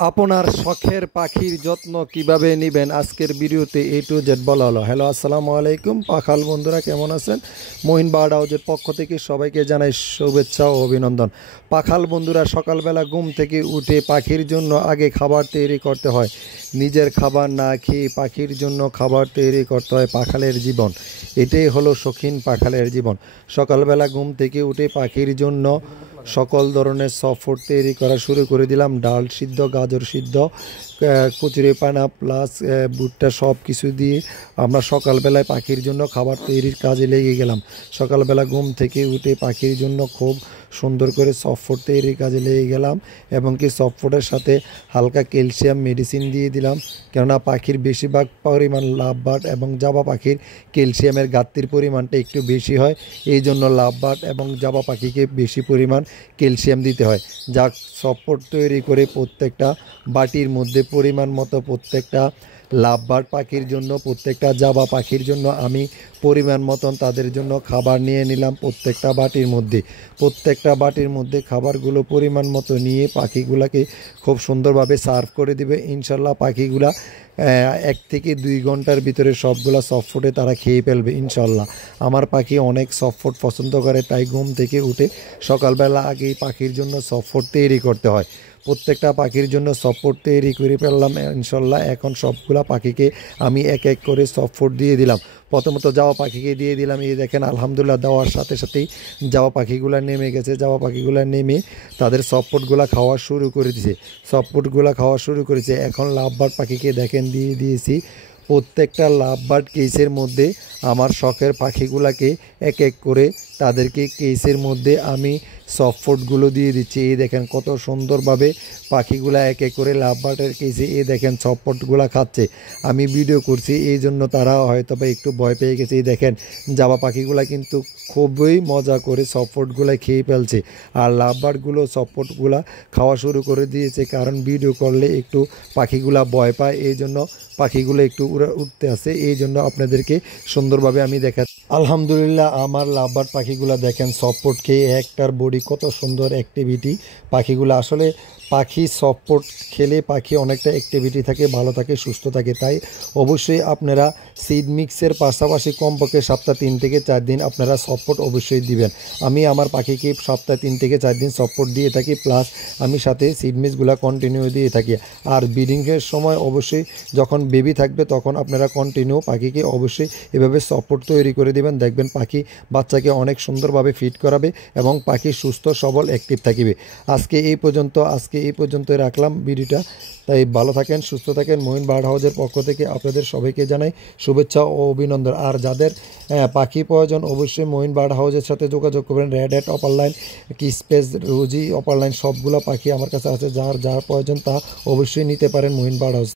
আপনার শখের পাখির যত্ন কিভাবে নেবেন আজকের ভিডিওতে A to Z বলা হলো। হ্যালো, আসসালামু আলাইকুম পাখাল বন্ধুরা, কেমন আছেন? মহিন বার্ড হাউজের পক্ষ থেকে সবাইকে জানাই শুভেচ্ছা ও অভিনন্দন। পাখাল বন্ধুরা, সকালবেলা ঘুম থেকে উঠে পাখির জন্য আগে খাবার তৈরি করতে হয়। নিজের খাবার না খেয়ে পাখির জন্য খাবার তৈরি করতে হয় পাখালের জীবন। এটাই হলো শৌখিন পাখালের জীবন। সকালবেলা ঘুম থেকে উঠে পাখির জন্য সকল ধরনের সফট ফুড তৈরি করা শুরু করে দিলাম। ডাল সিদ্ধ, গাজর সিদ্ধ, কচুরি পানা প্লাস ভুট্টা সব কিছু দিয়ে আমরা সকালবেলায় পাখির জন্য খাবার তৈরির কাজে লেগে গেলাম। সকালবেলা ঘুম থেকে উঠে পাখির জন্য খুব সুন্দর করে সফট ফুড তৈরির কাজে লেগে গেলাম এবং কি সফট ফুডের সাথে হালকা ক্যালসিয়াম মেডিসিন দিয়ে দিলাম, কেননা পাখির বেশিরভাগ পরিমাণ লাভবার্ড এবং জাবা পাখির ক্যালসিয়ামের ঘাটতির পরিমাণটা একটু বেশি হয়। এই জন্য লাভবার্ড এবং জাবা পাখিকে বেশি পরিমাণ ক্যালসিয়াম দিতে হয়। যা সফট ফুড তৈরি করে প্রত্যেকটা বাটির মধ্যে পরিমাণ মতো প্রত্যেকটা লাভবার্ড পাখির জন্য, প্রত্যেকটা জাবা পাখির জন্য আমি পরিমাণ মতন তাদের জন্য খাবার নিয়ে নিলাম। প্রত্যেকটা বাটির মধ্যে খাবারগুলো পরিমাণ মতো নিয়ে পাখিগুলাকে খুব সুন্দরভাবে সার্ভ করে দিবে। ইনশাল্লাহ পাখিগুলা 1 থেকে 2 ঘন্টার ভিতরে সবগুলা সফট ফুডে তারা খেয়ে ফেলবে ইনশাল্লাহ। আমার পাখি অনেক সফট ফুড পছন্দ করে, তাই ঘুম থেকে উঠে সকালবেলা আগেই পাখির জন্য সফট ফুড তৈরি করতে হয়। প্রত্যেকটা পাখির জন্য সফট ফুড তৈরি করে ফেললাম ইনশাল্লাহ। এখন সবগুলা পাখিকে আমি এক এক করে সফট ফুড দিয়ে দিলাম। প্রথমত জাওয়া পাখিকে দিয়ে দিলাম। এই দেখেন আলহামদুলিল্লাহ দেওয়ার সাথে সাথেই জাওয়া পাখিগুলো নেমে গেছে। জাওয়া পাখিগুলো নেমে তাদের সফট ফুডগুলো খাওয়া শুরু করে দিয়েছে। সফট ফুডগুলো খাওয়া শুরু করেছে। এখন লাভবার্ড পাখিকে দেখেন দিয়ে দিয়েছি। প্রত্যেকটা লাভবার্ড কেসের মধ্যে আমার শখের পাখিগুলাকে এক এক করে তাদেরকে কেসের মধ্যে আমি সফট ফুডগুলো দিয়ে দিচ্ছি। এই দেখেন কত সুন্দরভাবে পাখিগুলা এক এক করে লাভবার্ডের কেসে এই দেখেন সফট ফুডগুলো খাচ্ছে। আমি ভিডিও করছি এই জন্য তারা হয়তো বা একটু ভয় পেয়ে গেছে। এই দেখেন জাবা পাখিগুলা কিন্তু খুবই মজা করে সফট ফুডগুলো খেয়ে ফেলছে, আর লাভবার্ডগুলো সফট ফুডগুলো খাওয়া শুরু করে দিয়েছে। কারণ ভিডিও করলে একটু পাখিগুলা ভয় পায়, এই জন্য পাখিগুলো একটু উঠতে আসে, এই জন্য আপনাদেরকে সুন্দরভাবে আমি দেখাচ্ছি। আলহামদুলিল্লাহ আমার লাভবার্ড পাখিগুলো দেখেন সফট ফুড খেয়ে একটার বডি কত সুন্দর অ্যাক্টিভিটি। পাখিগুলো আসলে পাখি সফট ফুড খেলে পাখি অনেকটা অ্যাক্টিভিটি থাকে, ভালো থাকে, সুস্থ থাকে। তাই অবশ্যই আপনারা সিড মিক্সের পাশাপাশি কমপক্ষে সপ্তাহে 3 থেকে 4 দিন আপনারা সফট ফুড অবশ্যই দিবেন। আমি আমার পাখিকে সপ্তাহে 3 থেকে 4 দিন সফট ফুড দিয়ে থাকি, প্লাস আমি সাথে সিড মিক্সগুলো কন্টিনিউ দিয়ে থাকি। আর ব্রিডিংয়ের সময় অবশ্যই যখন বেবি থাকবে তখন আপনারা কন্টিনিউ পাখিকে অবশ্যই এভাবে সফট ফুড তৈরি করে দেবেন। দেখবেন পাখি বাচ্চাকে অনেক সুন্দরভাবে ফিড করাবে এবং পাখি সুস্থ সবল অ্যাক্টিভ থাকবে। আজকে এই পর্যন্ত রাখলাম ভিডিওটা। তাই ভালো থাকেন, সুস্থ থাকেন। মহিন বার্ড হাউজের পক্ষ থেকে আপনাদের সবাইকে জানাই শুভেচ্ছা ও অভিনন্দন। আর যাদের পাখি প্রয়োজন অবশ্যই মহিন বার্ড হাউজের সাথে যোগাযোগ করবেন। রেড হেড অপারলাইন, কিসপেস, রোজি অপারলাইন সবগুলো পাখি আমার কাছে আছে। যার প্রয়োজন তা অবশ্যই নিতে পারেন মহিন বার্ড হাউস।